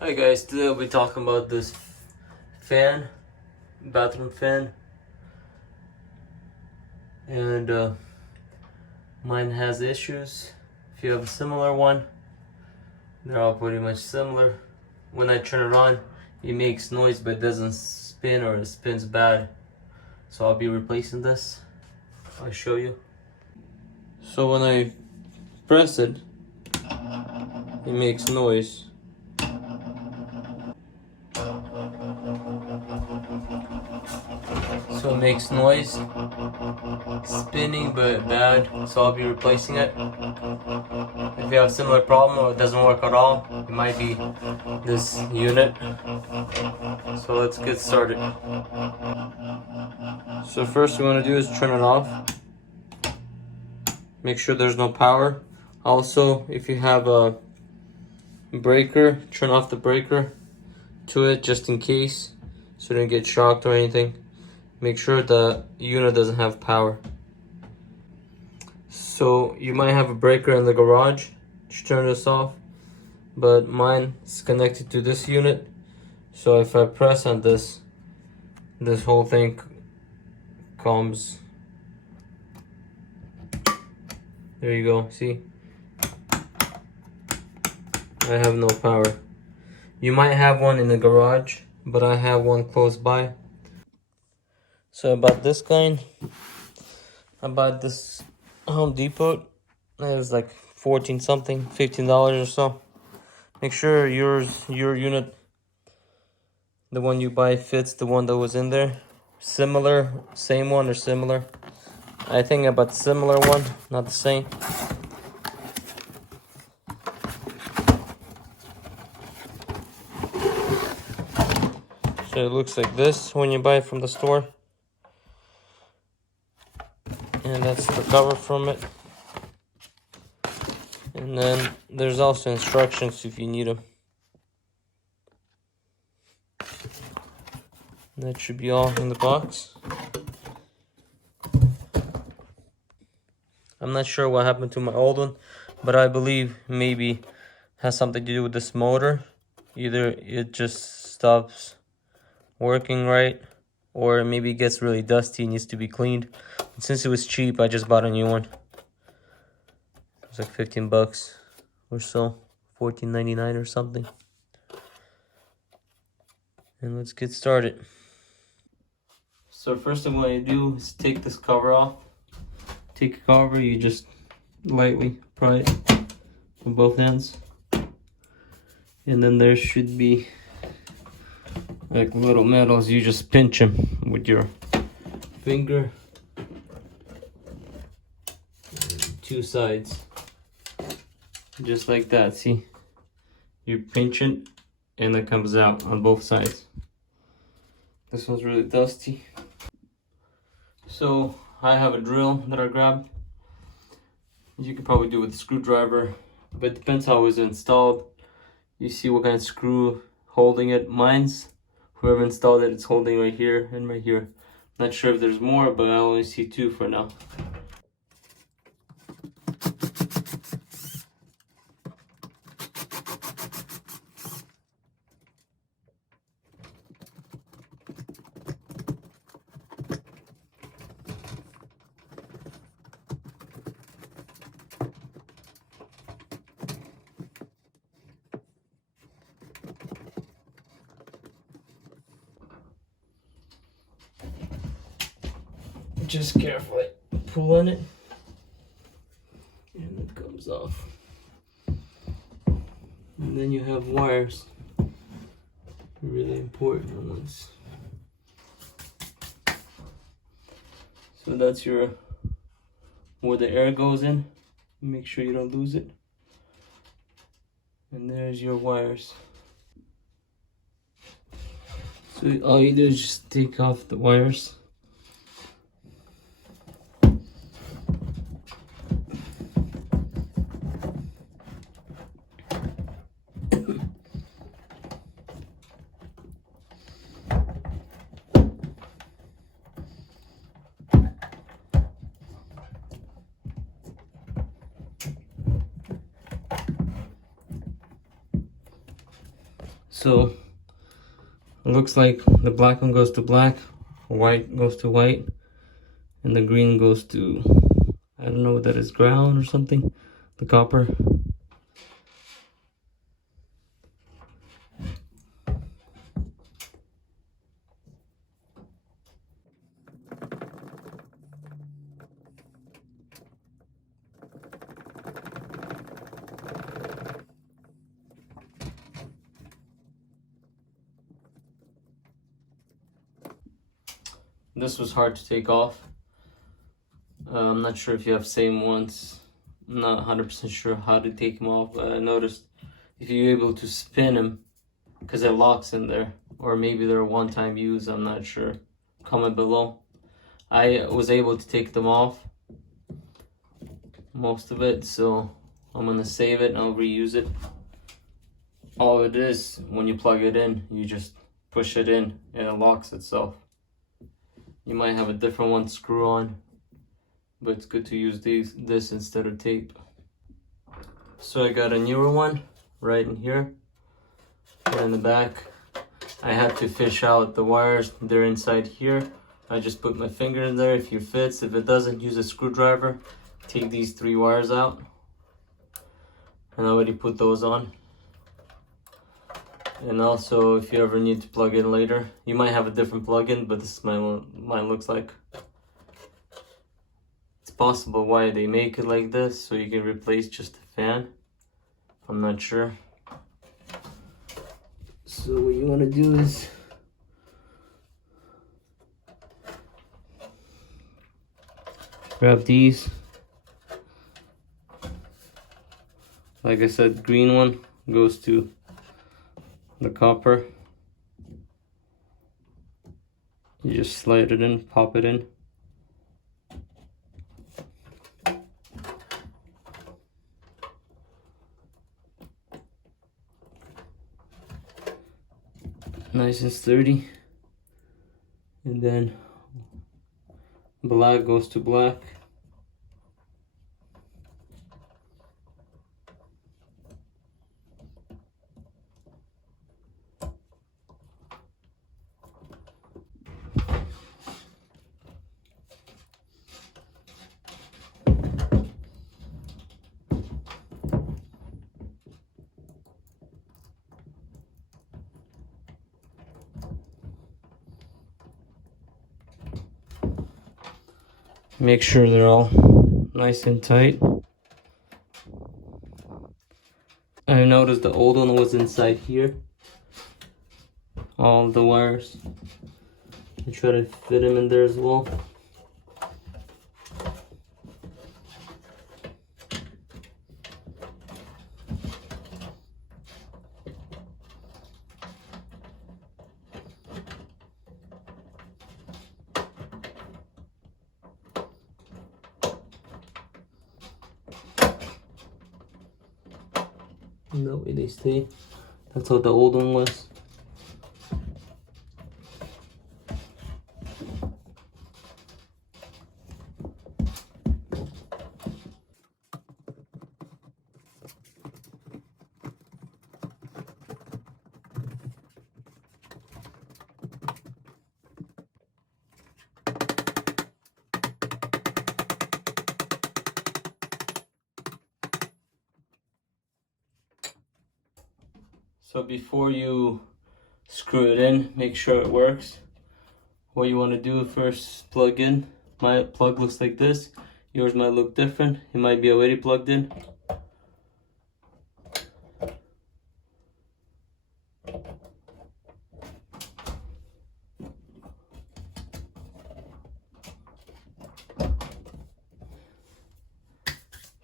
Hi guys, today I'll be talking about this fan, bathroom fan, and mine has issues. If you have a similar one, they're all pretty much similar. When I turn it on, it makes noise but doesn't spin, or it spins bad. So I'll be replacing this. I'll show you. So when I press it, it makes noise. So it makes noise, spinning but bad, so I'll be replacing it. If you have a similar problem or it doesn't work at all, it might be this unit. So let's get started. So first we want to do is turn it off. Make sure there's no power. Also, if you have a breaker, turn off the breaker to it just in case, so you don't get shocked or anything. Make sure the unit doesn't have power. So you might have a breaker in the garage to turn this off, but mine is connected to this unit. So if I press on this whole thing comes. There you go, see? I have no power. You might have one in the garage, but I have one close by. So I bought this kind. I bought this Home Depot. It was like 14 something, $15 or so. Make sure your unit, the one you buy, fits the one that was in there. Similar, same one or similar. I think I bought similar one, not the same. So it looks like this when you buy it from the store. And that's the cover from it. And then there's also instructions if you need them. That should be all in the box. I'm not sure what happened to my old one, but I believe maybe has something to do with this motor. Either it just stops working right, or maybe it gets really dusty and needs to be cleaned. And since it was cheap, I just bought a new one. It was like 15 bucks or so, $14.99 or something. And let's get started. So first thing I'm going to do is take this cover off. Take a cover, you just lightly pry it with both hands. And then there should be like little metals, you just pinch them with your finger. Two sides. Just like that, see? You pinch it and it comes out on both sides. This one's really dusty. So I have a drill that I grabbed. You could probably do it with a screwdriver, but it depends how it was installed. You see what kind of screw holding it. Mine's, whoever installed it, it's holding right here and right here. Not sure if there's more, but I only see two for now. Just carefully pull on it and it comes off. And then you have wires, really important ones. So that's your, where the air goes in. Make sure you don't lose it. And there's your wires. So all you do is just take off the wires. So it looks like the black one goes to black, white goes to white, and the green goes to, I don't know what that is, ground or something, the copper. This was hard to take off. I'm not sure if you have same ones. I'm not 100% sure how to take them off, but I noticed if you're able to spin them, because it locks in there, or maybe they're a one-time use, I'm not sure. Comment below. I was able to take them off, most of it, so I'm gonna save it and I'll reuse it. All it is, when you plug it in, you just push it in and it locks itself. You might have a different one screw on, but it's good to use this instead of tape. So I got a newer one right in here, right in the back. I had to fish out the wires, they're inside here. I just put my finger in there. If it fits, if it doesn't, use a screwdriver. Take these 3 wires out, and I already put those on. And also, if you ever need to plug in later, you might have a different plug-in, but this is mine looks like. It's possible why they make it like this, so you can replace just the fan. I'm not sure. So what you want to do is grab these. Like I said, green one goes to the copper. You just slide it in, pop it in. Nice and sturdy. And then black goes to black. Make sure they're all nice and tight. I noticed the old one was inside here. All the wires. I try to fit them in there as well. That way they stay. That's how the old one was. So before you screw it in, make sure it works. What you want to do first, plug in. My plug looks like this. Yours might look different. It might be already plugged in.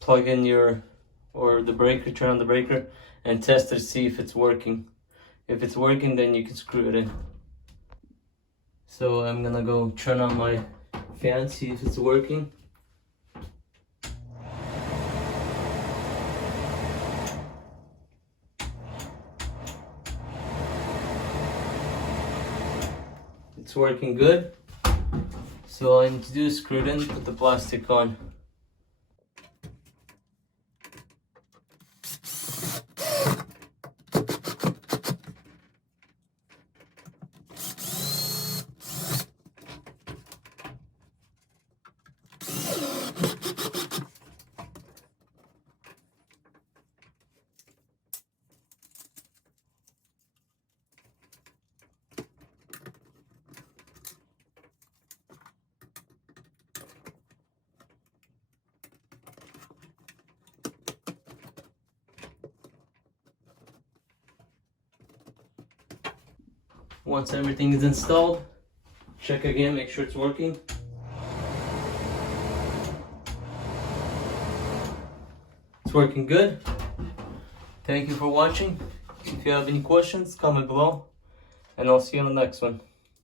Plug in the breaker, turn on the breaker, and test it to see if it's working. If it's working, then you can screw it in. So I'm gonna go turn on my fan, see if it's working. It's working good. So all I need to do is screw it in, put the plastic on. Once everything is installed, check again, make sure it's working. It's working good. Thank you for watching. If you have any questions, comment below, and I'll see you on the next one.